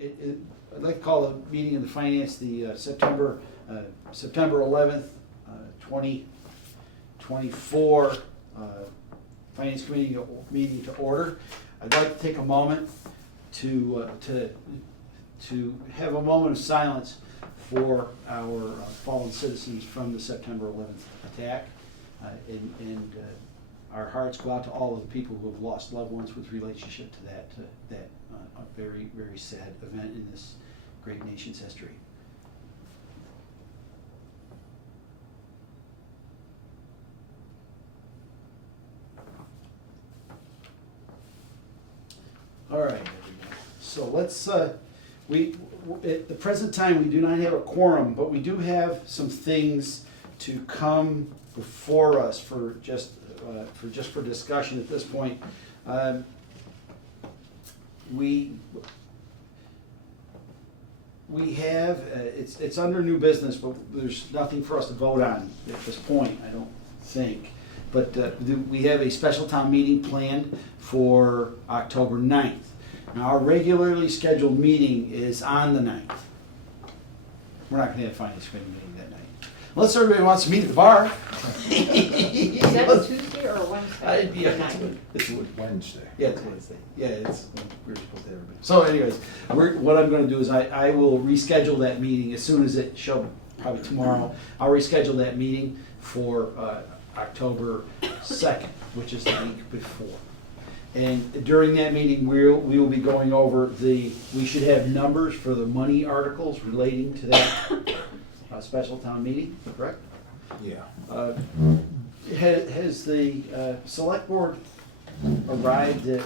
I'd like to call the meeting of the finance the September 11th, 2024 Finance Committee meeting to order. I'd like to take a moment to have a moment of silence for our fallen citizens from the September 11th attack, and our hearts go out to all of the people who have lost loved ones with relationship to that very, very sad event in this great nation's history. All right, so let's, at the present time, we do not have a quorum, but we do have some things to come before us for discussion at this point. We have, it's under new business, but there's nothing for us to vote on at this point, I don't think. But we have a special town meeting planned for October 9th. Now, our regularly scheduled meeting is on the 9th. We're not going to have a finance committee meeting that night. Unless everybody wants to meet at the bar. Is that a Tuesday or a Wednesday? It's Wednesday. Yeah, it's Wednesday. Yeah, we're supposed to have everybody. So anyways, what I'm going to do is I will reschedule that meeting as soon as it probably tomorrow. I'll reschedule that meeting for October 2nd, which is the week before. And during that meeting, we will be going over we should have numbers for the money articles relating to that special town meeting, correct? Yeah. Has the select board arrived at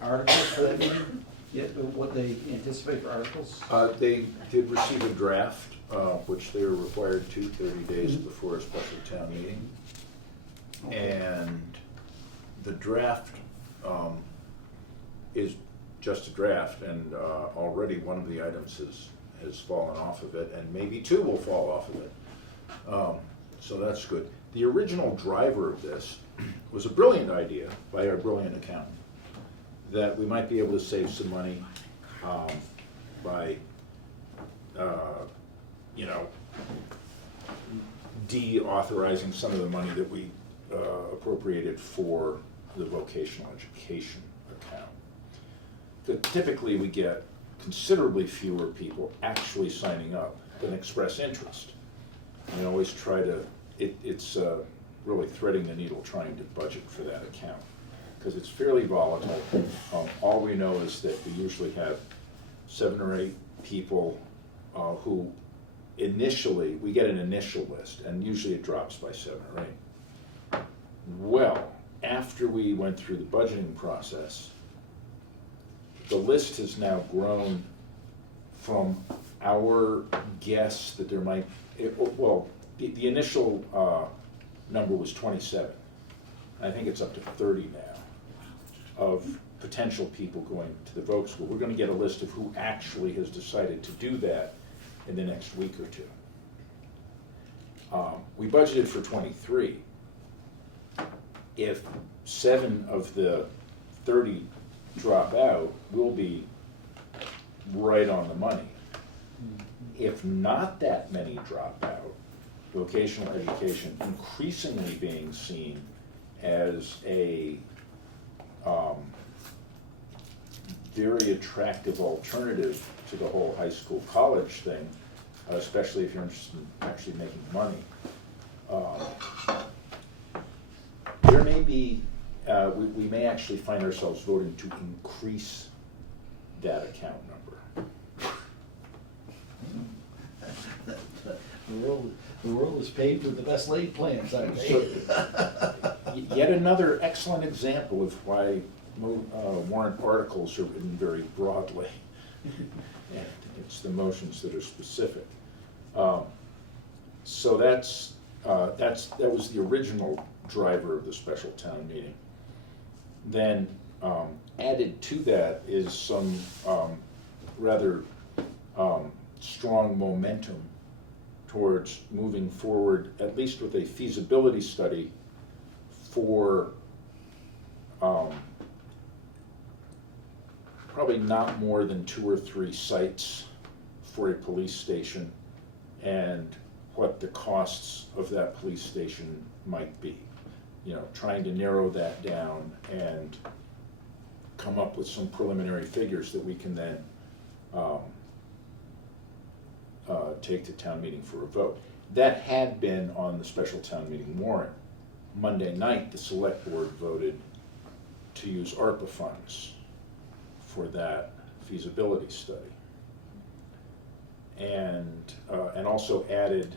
articles for that meeting? Yet, what they anticipate for articles? They did receive a draft, which they were required to 30 days before a special town meeting. Okay. And the draft is just a draft, and already one of the items has fallen off of it, and maybe two will fall off of it. So that's good. The original driver of this was a brilliant idea by our brilliant accountant, that we might be able to save some money by, deauthorizing some of the money that we appropriated for the vocational education account. Typically, we get considerably fewer people actually signing up than express interest. We always try to, it's really threading the needle trying to budget for that account, because it's fairly volatile. All we know is that we usually have 7 or 8 people who initially, we get an initial list, and usually it drops by 7 or 8. Well, after we went through the budgeting process, the list has now grown from our guess that there might, the initial number was 27. I think it's up to 30 now of potential people going to the voc school. We're going to get a list of who actually has decided to do that in the next week or two. We budgeted for 23. If 7 of the 30 drop out, we'll be right on the money. If not that many drop out, vocational education increasingly being seen as a very attractive alternative to the whole high school college thing, especially if you're interested in actually making money. There may be, we may actually find ourselves voting to increase that account number. The world is paved with the best laid plans, I think. Yet another excellent example of why warrant articles are written very broadly. And it's the motions that are specific. So that was the original driver of the special town meeting. Then added to that is some rather strong momentum towards moving forward, at least with a feasibility study for probably not more than 2 or 3 sites for a police station, and what the costs of that police station might be. You know, trying to narrow that down and come up with some preliminary figures that we can then take to town meeting for a vote. That had been on the special town meeting warrant. Monday night, the select board voted to use ARPA funds for that feasibility study. And also added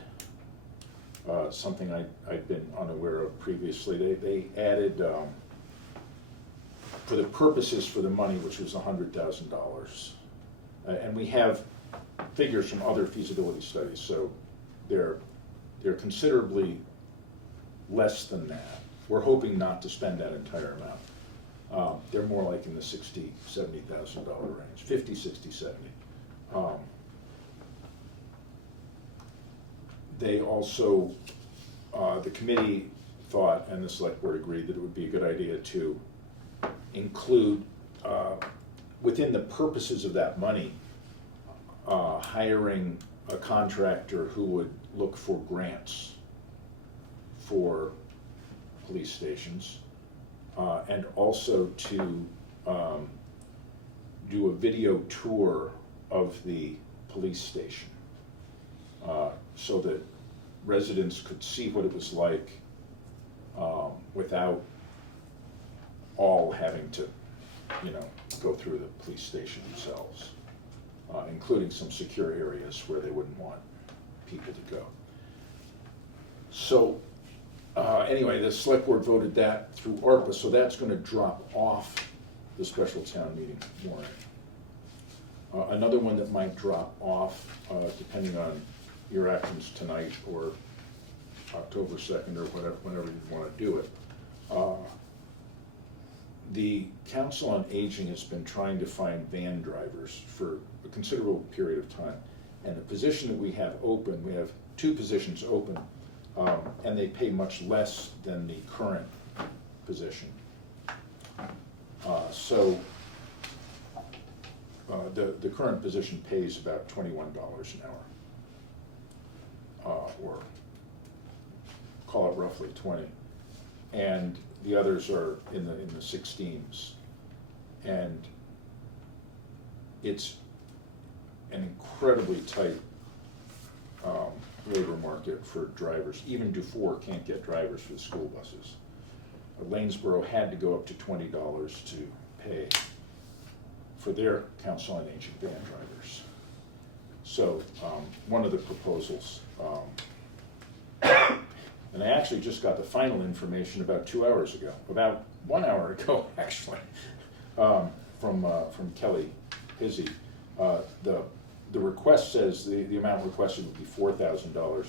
something I'd been unaware of previously. They added, for the purposes for the money, which was $100,000. And we have figures from other feasibility studies, so they're considerably less than that. We're hoping not to spend that entire amount. They're more like in the $60,000, $70,000 range, 50, 60, 70. They also, the committee thought, and the select board agreed, that it would be a good idea to include, within the purposes of that money, hiring a contractor who would look for grants for police stations, and also to do a video tour of the police station, so that residents could see what it was like without all having to, go through the police station themselves, including some secure areas where they wouldn't want people to go. So anyway, the select board voted that through ARPA, so that's going to drop off the special town meeting warrant. Another one that might drop off, depending on your actions tonight or October 2nd or whenever you want to do it. The Council on Aging has been trying to find van drivers for a considerable period of time. And the position that we have open, we have 2 positions open, and they pay much less than the current position. So the current position pays about $21 an hour, or call it roughly 20, and the others are in the 16s, and it's an incredibly tight labor market for drivers. Even Dufour can't get drivers for the school buses. Lanesboro had to go up to $20 to pay for their Council on Aging van drivers. So one of the proposals, and I actually just got the final information about 2 hours ago, about 1 hour ago actually, from Kelly Pizzi. The request says the amount requested would be $4,000.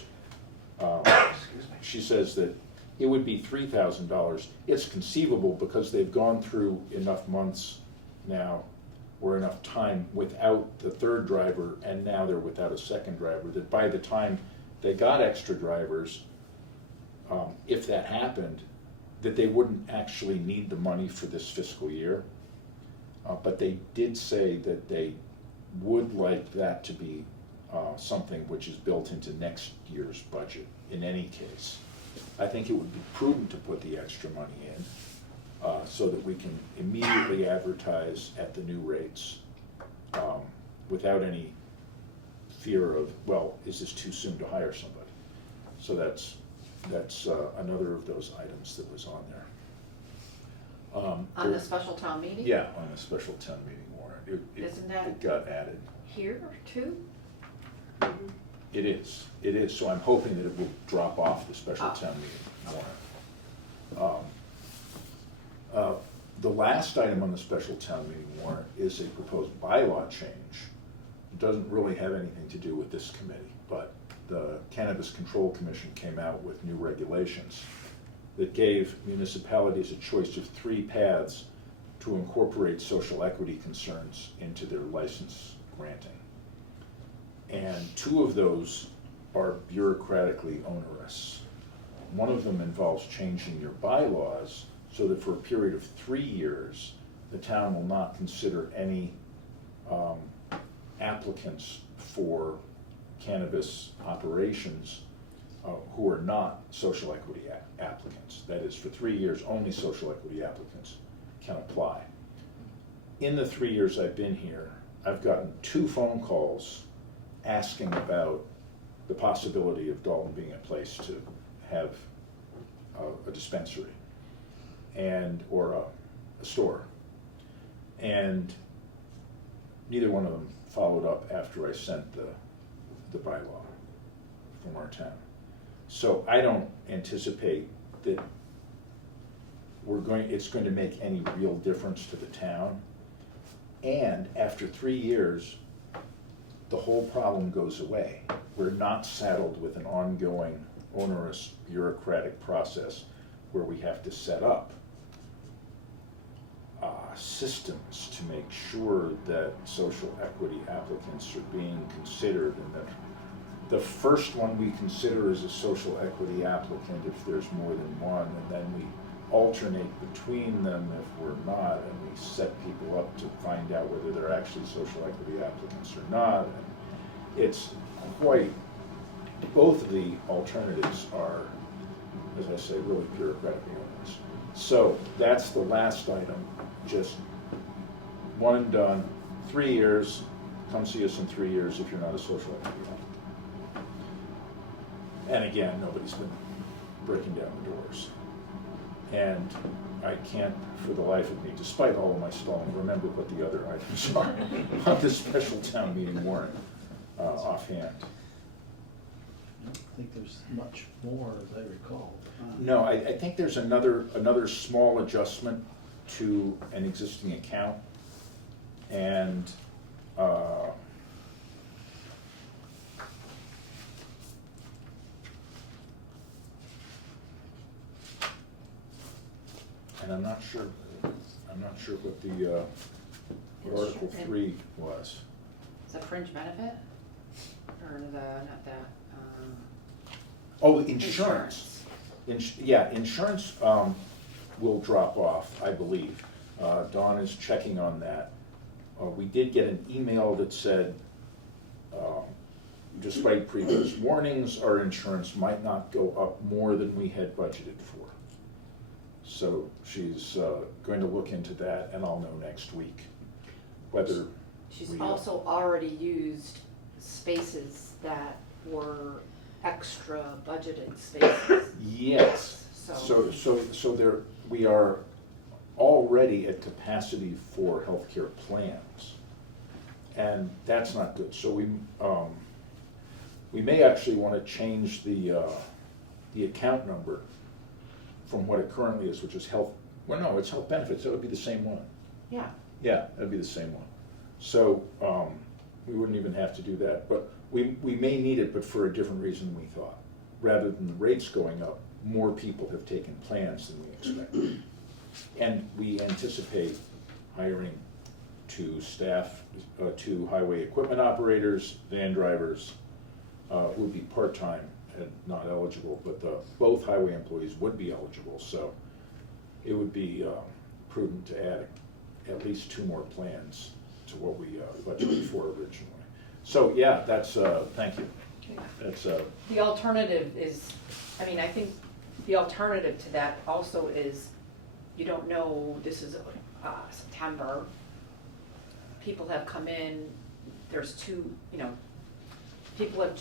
She says that it would be $3,000. It's conceivable because they've gone through enough months now, or enough time without the third driver, and now they're without a second driver, that by the time they got extra drivers, if that happened, that they wouldn't actually need the money for this fiscal year. But they did say that they would like that to be something which is built into next year's budget in any case. I think it would be prudent to put the extra money in so that we can immediately advertise at the new rates without any fear of, well, is this too soon to hire somebody? So that's another of those items that was on there. On the special town meeting? Yeah, on the special town meeting warrant. Isn't that- It got added. Here too? It is, so I'm hoping that it will drop off the special town meeting warrant. The last item on the special town meeting warrant is a proposed bylaw change. It doesn't really have anything to do with this committee, but the Cannabis Control Commission came out with new regulations that gave municipalities a choice of 3 paths to incorporate social equity concerns into their license granting. And 2 of those are bureaucratically onerous. One of them involves changing your bylaws so that for a period of 3 years, the town will not consider any applicants for cannabis operations who are not social equity applicants. That is, for 3 years, only social equity applicants can apply. In the 3 years I've been here, I've gotten 2 phone calls asking about the possibility of Dalton being a place to have a dispensary or a store. And neither one of them followed up after I sent the bylaw from our town. So I don't anticipate that it's going to make any real difference to the town. And after 3 years, the whole problem goes away. We're not saddled with an ongoing onerous bureaucratic process where we have to set up systems to make sure that social equity applicants are being considered, and that the first one we consider is a social equity applicant if there's more than one, and then we alternate between them if we're not, and we set people up to find out whether they're actually social equity applicants or not. And it's quite, both of the alternatives are, as I say, really bureaucratic ones. So that's the last item, just one and done, 3 years, come see us in 3 years if you're not a social equity applicant. And again, nobody's been breaking down the doors. And I can't, for the life of me, despite all of my stalling, remember what the other items are on this special town meeting warrant offhand. I don't think there's much more, as I recall. No, I think there's another small adjustment to an existing account, and I'm not sure what the what Article 3 was. Is it fringe benefit? Or not that, Oh, insurance. Yeah, insurance will drop off, I believe. Dawn is checking on that. We did get an email that said, despite previous warnings, our insurance might not go up more than we had budgeted for. So she's going to look into that, and I'll know next week whether she's we, also already used spaces that were extra budgeted spaces. yes. So there, we are already at capacity for healthcare plans, and that's not good. So we may actually want to change the account number from what it currently is, which is health. Well, no, it's health benefits. That would be the same one. Yeah. Yeah, that'd be the same one. So we wouldn't even have to do that, but we may need it, but for a different reason than we thought. Rather than the rates going up, more people have taken plans than we expected. And we anticipate hiring 2 staff, 2 highway equipment operators, van drivers, would be part-time and not eligible, but both highway employees would be eligible, so it would be prudent to add at least 2 more plans to what we budgeted for originally. So yeah, that's, thank you. That's The alternative is, I mean, I think the alternative to that also is, you don't know, this is September, people have come in, there's 2, people have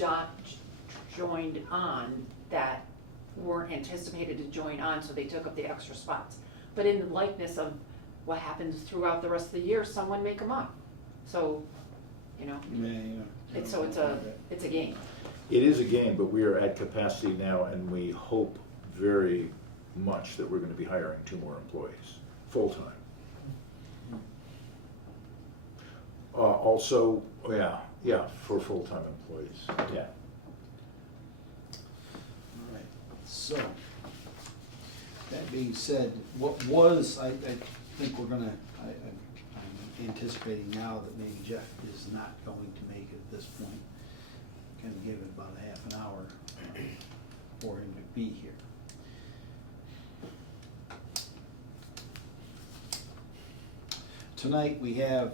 joined on that weren't anticipated to join on, so they took up the extra spots. But in the likeness of what happens throughout the rest of the year, someone may come up. So, it's a game. It is a game, but we are at capacity now, and we hope very much that we're going to be hiring 2 more employees, full-time. Also, yeah, for full-time employees, yeah. All right, so, that being said, what was, I think we're gonna, I'm anticipating now that maybe Jeff is not going to make it at this point. Kind of give it about a half an hour for him to be here. tonight we have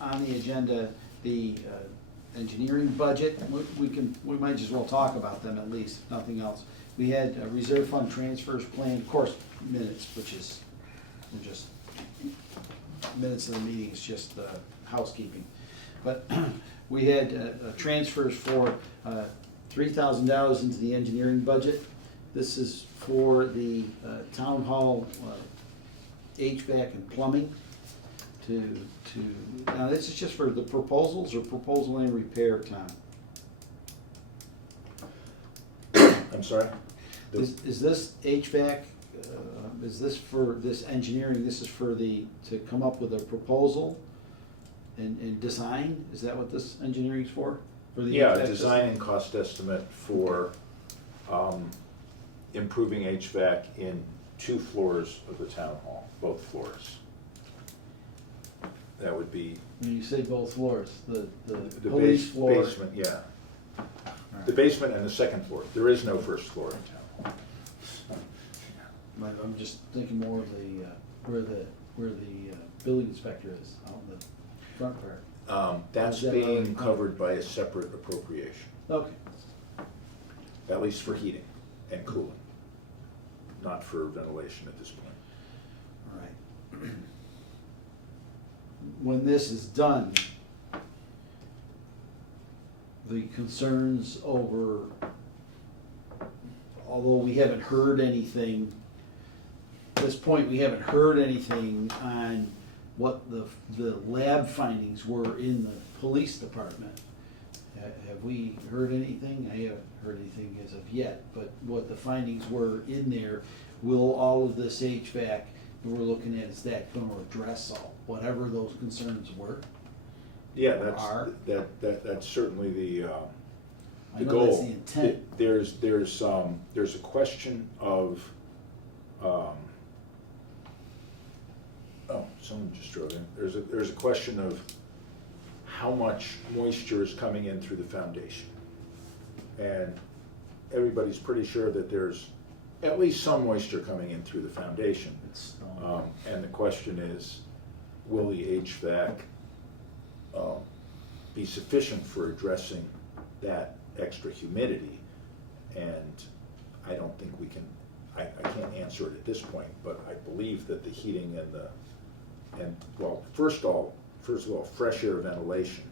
on the agenda the engineering budget. We might as well talk about them at least, if nothing else. We had a reserve fund transfers plan, of course, minutes, which is, we're just, minutes of the meeting is just housekeeping. But we had transfers for $3,000 into the engineering budget. This is for the town hall HVAC and plumbing now this is just for the proposals or proposal and repair, Tom? I'm sorry? Is this HVAC, is this for this engineering, this is for to come up with a proposal and design? Is that what this engineering's for? For the Yeah, HVAC design system? and cost estimate for improving HVAC in 2 floors of the town hall, both floors. That would be When you say both floors, the the police floor. basement, yeah. Alright. The basement and the second floor. There is no first floor in town hall. I'm just thinking more of the, where the building inspector is, out in the front part. That's Is that being already- covered by a separate appropriation, Okay, at least for heating and cooling, not for ventilation at this point. all right. When this is done, the concerns over, although we haven't heard anything, at this point, we haven't heard anything on what the lab findings were in the police department. Have we heard anything? I haven't heard anything as of yet, but what the findings were in there, will all of this HVAC that we're looking at, is that gonna address whatever those concerns were? Yeah, Are- that's certainly the I the know goal. that's the intent. There's a question of, someone just drove in. There's a question of how much moisture is coming in through the foundation. And everybody's pretty sure that there's at least some moisture coming in through the foundation. It's, And the question is, will the HVAC be sufficient for addressing that extra humidity? And I don't think we can, I can't answer it at this point, but I believe that the heating first of all, fresh air ventilation.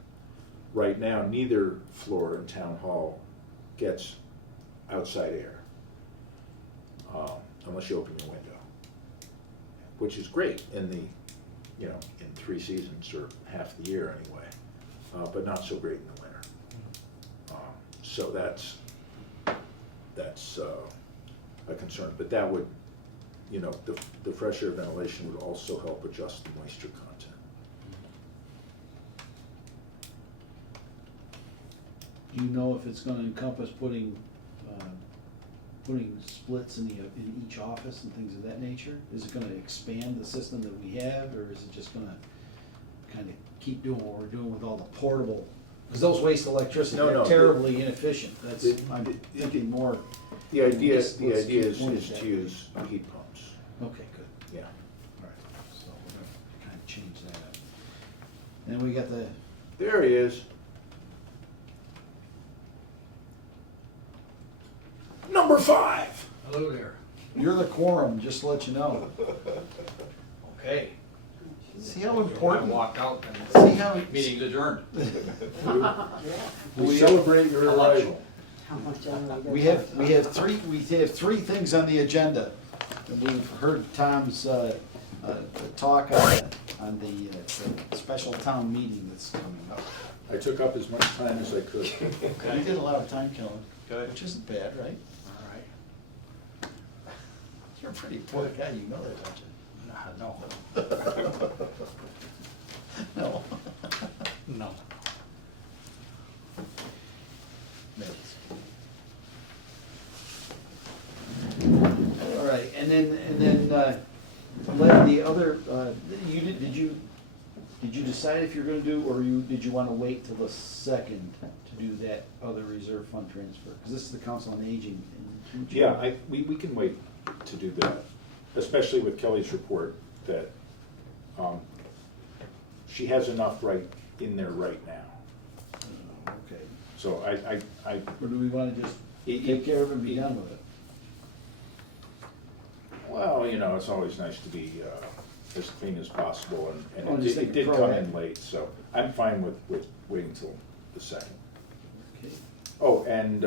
Right now, neither floor in town hall gets outside air, unless you open your window, which is great in in 3 seasons or half the year anyway, but not so great in the winter. So that's a concern, but that would, the fresh air ventilation would also help adjust the moisture content. Do you know if it's gonna encompass putting splits in each office and things of that nature? Is it gonna expand the system that we have, or is it just gonna kinda keep doing what we're doing with all the portable? Because those waste electricity, No, they're no, terribly inefficient. I'm thinking more, The idea Let's keep is pointing at to that. use heat pumps, okay, good, yeah. all right, so we're gonna kinda change that up. And then we got the, There he is. Number 5. Hello there. you're the quorum, just to let you know. Okay. See how I important, walked out see and how, meeting's adjourned. We celebrate your arrival. we have three things on the agenda. And we've heard Tom's talk on the special town meeting that's coming up. I took up as much time as I could. We did a lot of time killing, Good. which isn't bad, right? All right. You're a pretty important guy, you know that, don't you? No. No. No. All right, and then Len, the other, did you decide if you're gonna do, or did you wanna wait till the second to do that other reserve fund transfer? Because this is the council on aging. and would you- Yeah, we can wait to do that, especially with Kelly's report that She has enough right in there right now. Okay. So I, Or do we wanna just take care of it and be done with it? well, you know, it's always nice to be as clean as possible, and Oh, it just did- it think did come in proactive. late, so I'm fine with waiting till the 2nd. Okay. Oh, and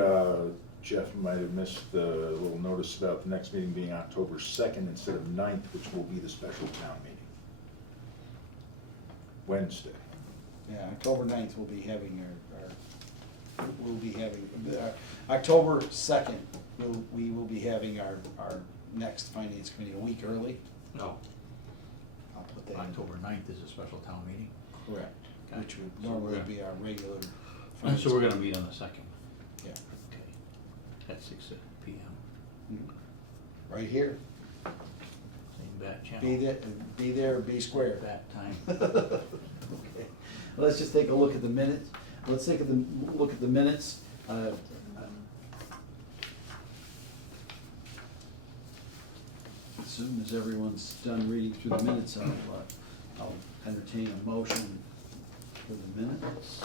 Jeff might have missed the little notice about the next meeting being October 2nd instead of 9th, which will be the special town meeting. Wednesday. Yeah, October 9th we'll be having October 2nd, we will be having our next finance committee a week early. No, I'll put that in. October 9th is a special town meeting. Correct, Okay. which would So normally we're- be our regular. And finance so we're gonna committee. meet on the 2nd. Yeah. Okay. At 6 PM. Mhm. Right here, Same bat channel. be there, or be square. Bat time. Okay, let's just take a look at the minutes. Let's take a look at the minutes. As soon as everyone's done reading through the minutes, I'll entertain a motion for the minutes.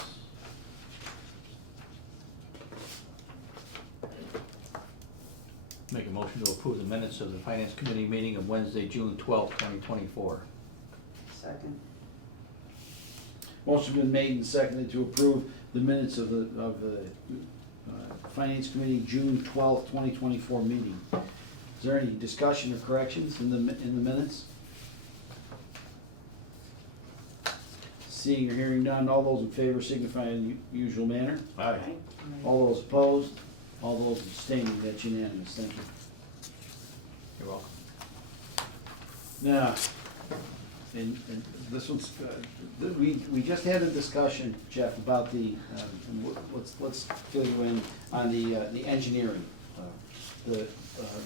Make a motion to approve the minutes of the finance committee meeting of Wednesday, June 12th, 2024. Second. Motion been made and seconded to approve the minutes of the Finance Committee, June 12th, 2024 meeting. Is there any discussion or corrections in the minutes? Seeing or hearing none, all those in favor signify in the usual manner. Aye. All those opposed, all those abstaining, that's unanimous, thank you. You're welcome. Now, and this one's, we just had a discussion, Jeff, about the, and let's fill you in on the engineering, the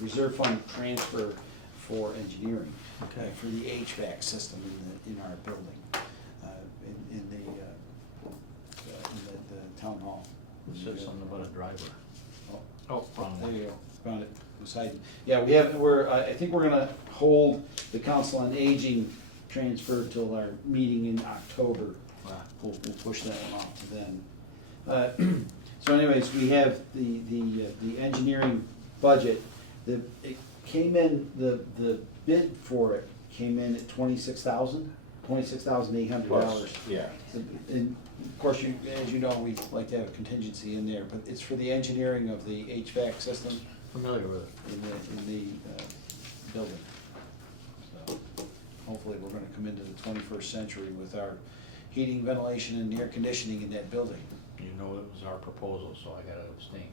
reserve fund transfer for engineering. Okay. For the HVAC system in our building, in the town hall. It says something about a driver. Oh, Oh, wrong there one. you go, found it, beside, yeah, I think we're gonna hold the council on aging transfer till our meeting in October. Wow. We'll push that one off to then. So anyways, we have the engineering budget, it came in, the bid for it came in at $26,800. Plus, yeah. And of course, as you know, we like to have a contingency in there, but it's for the engineering of the HVAC system Familiar with it. in the building. So hopefully, we're gonna come into the 21st century with our heating, ventilation, and air conditioning in that building. You know it was our proposal, so I gotta abstain.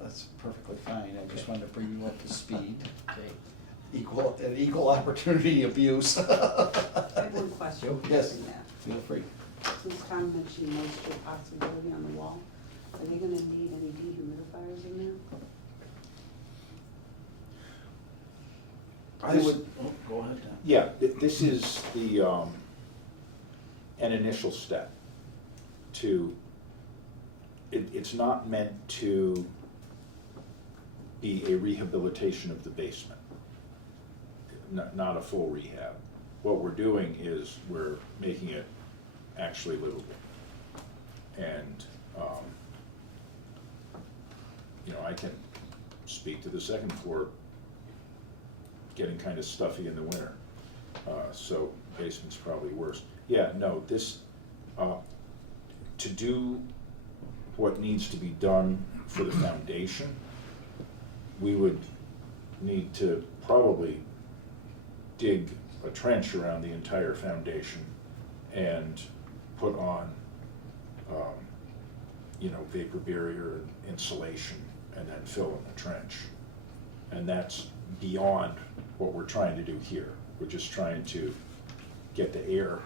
That's perfectly fine, I just wanted to bring you up to speed. Okay. Equal opportunity abuse. I have one question. Yes. regarding that. Feel free. Since Tom mentioned moisture possibility on the wall, are they gonna need any dehumidifiers in there? I would, oh, go ahead, Tom. Yeah, this is the, an initial step to, it's not meant to be a rehabilitation of the basement, not a full rehab. What we're doing is we're making it actually livable. And, you know, I can speak to the second floor getting kind of stuffy in the winter. So basement's probably worse. Yeah, no, this, to do what needs to be done for the foundation, we would need to probably dig a trench around the entire foundation and put on, you know, vapor barrier and insulation, and then fill in the trench. And that's beyond what we're trying to do here. We're just trying to get the air,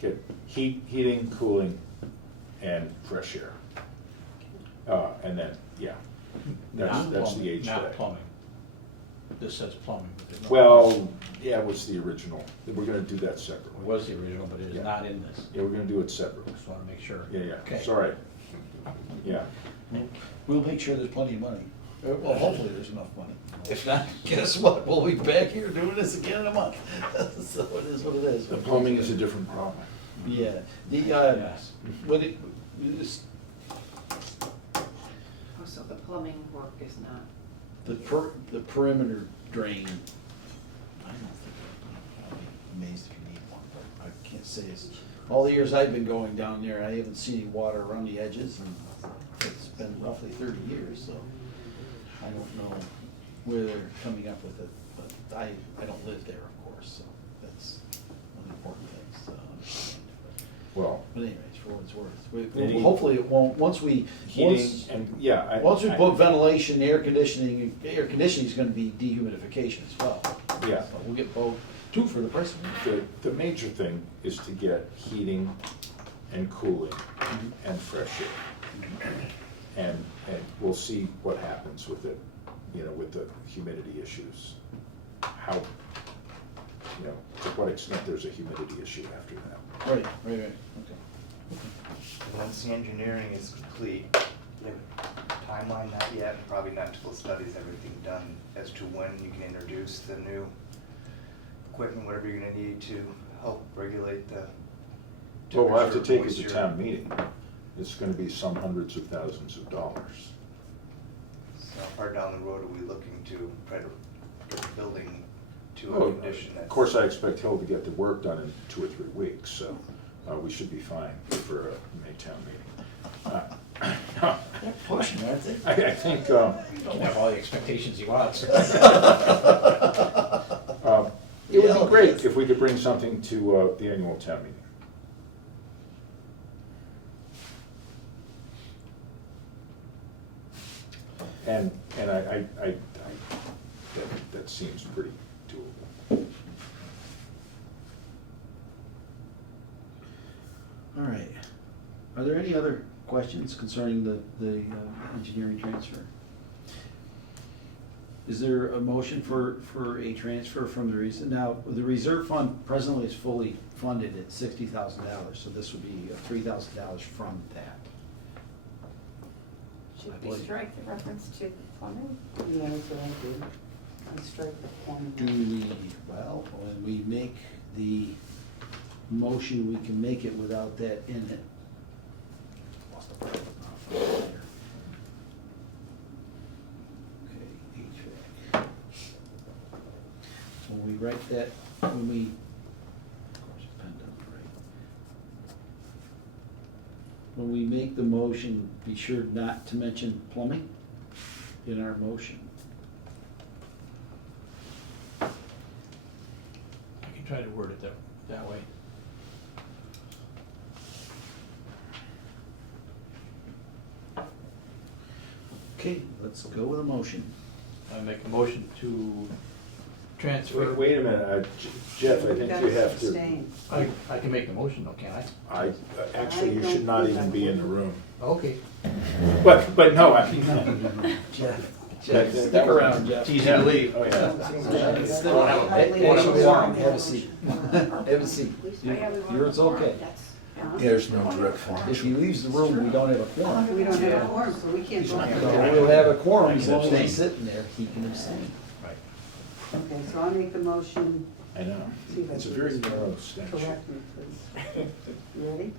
get heating, cooling, and fresh air. And then, yeah, Not that's the plumbing, HVAC. not plumbing. This says plumbing. but there's no- Well, yeah, what's the original? We're gonna do that It separately. was the original, but it is Yeah. not in this. Yeah, we're gonna do it separately. Just wanna make sure. Yeah, Okay. sorry. Yeah, We'll make sure there's plenty of money. Well, hopefully there's enough money. If not, guess what? We'll be back here doing this again in a month. So it is what it is. The plumbing is a different problem. Yeah, the, Yes. what it, this, Oh, so the plumbing work is not, the perimeter drain, I don't think, I'll be amazed if you need one, but I can't say it's, all the years I've been going down there, I haven't seen any water around the edges, and it's been roughly 30 years, so I don't know where they're coming up with it, but I don't live there, of course, so that's one of the important things to understand. Well, But anyways, for what it's worth, Any- hopefully it won't, once we heating and, once we put ventilation, air conditioning is gonna be dehumidification as well. Yeah. So we'll get both, two for the price of one. The major thing is to get heating and cooling Mm-hmm. and fresh air. And we'll see what happens with it, with the humidity issues. How, to what extent there's a humidity issue after that. Right, okay. Once the engineering is complete, you have a timeline, not yet, and probably not until the study's everything done, as to when you can introduce the new equipment, whatever you're gonna need to help regulate the Well, we'll have to temperature, take it to moisture. town meeting. It's gonna be some hundreds of thousands of dollars. So how far down the road are we looking to try to get the building to Oh, a condition that's? Of course, I expect Hill to get the work done in 2 or 3 weeks, so we should be fine for a May town meeting. They're pushing, aren't they? I think, You don't have all the expectations he wants. it would be great if we could bring something to the annual town meeting. And that seems pretty doable. All right. Are there any other questions concerning the engineering transfer? Is there a motion for a transfer from the reserve? Now, the reserve fund presently is fully funded at $60,000, so this would be $3,000 from that. I Should we believe- strike the reference to the plumbing? Yeah, that's what I did. I strike the corner. Do we, well, when we make the motion, we can make it without that in it. Lost the part. Oh, here. Okay, HVAC. When we write that, when we, of course, pen doesn't write. When we make the motion, be sure not to mention plumbing in our motion. I can try to word it that way. Okay, let's go with a motion. I make a motion to transfer. Wait a minute, Jeff, I think you have to. Abstain. I can make the motion though, can't I? Actually, you should not even be in the room. Okay. But no, I mean, Jeff, Jeff, stick around, Jeff. It's easy to leave. Oh, yeah. Won't have a quorum. Have a seat. Have a seat. Yours okay. There's no direct form. If he leaves the room, we don't have a quorum. We don't have a quorum, so we can't vote. So we'll have a quorum, as long as he's sitting there, he can abstain. Right. Okay, so I'll make the motion. I know, it's a very narrow statute. Correct me, please. You ready?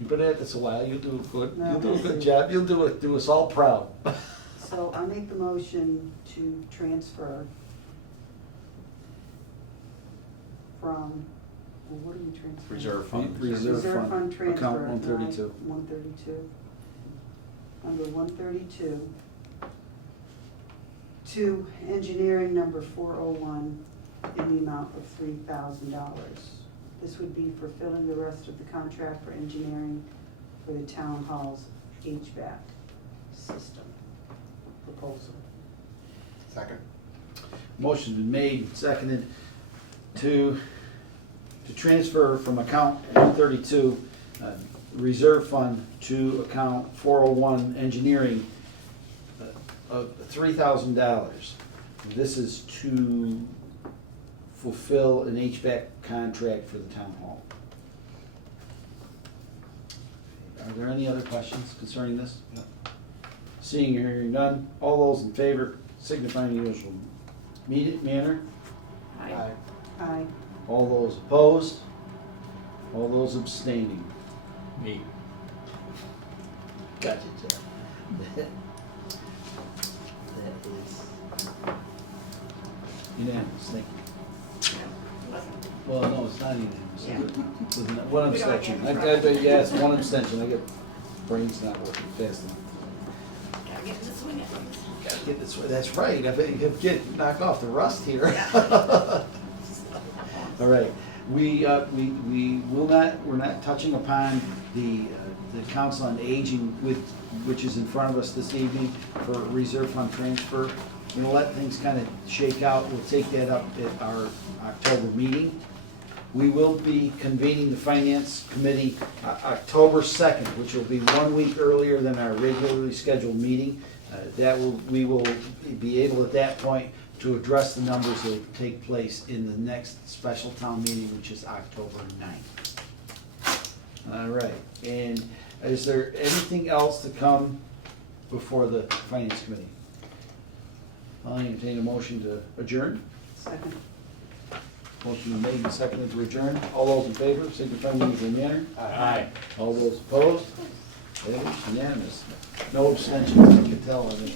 You've been at this a while, you'll do good, No, you'll do a good listen. job, you'll do us all proud. So I'll make the motion to transfer from, well, what are we transferring? Reserve fund. Reserve fund, transfer. account 132. 132. Under 132. To engineering number 401 in the amount of $3,000. This would be for filling the rest of the contract for engineering for the town hall's HVAC system proposal. Second. Motion's been made, seconded to transfer from account 132, reserve fund, to account 401 engineering of $3,000. This is to fulfill an HVAC contract for the town hall. Are there any other questions concerning this? Seeing or hearing none, all those in favor signify in the usual manner. Aye. Aye. All those opposed? All those abstaining? Me. Gotcha, Jeff. That is. Unanimous, thank you. Well, no, it's not unanimous. Yeah. Is it? One We don't have abstention. unanimous. Yeah, it's one abstention. I get brains not working fast enough. Gotta get in the swing of things. Gotta get this, that's right. I bet you get knock off the rust here. All right, we will not, we're not touching upon the Council on Aging which is in front of us this evening for reserve fund transfer. We're gonna let things kind of shake out. We'll take that up at our October meeting. We will be convening the Finance Committee October 2nd, which will be 1 week earlier than our regularly scheduled meeting. We will be able at that point to address the numbers that will take place in the next special town meeting, which is October 9th. All right, and is there anything else to come before the Finance Committee? I'll entertain a motion to adjourn. Second. Motion made and seconded to adjourn. All those in favor, signify in the usual manner. Aye. All those opposed? That is unanimous. No abstentions, I can tell. I mean.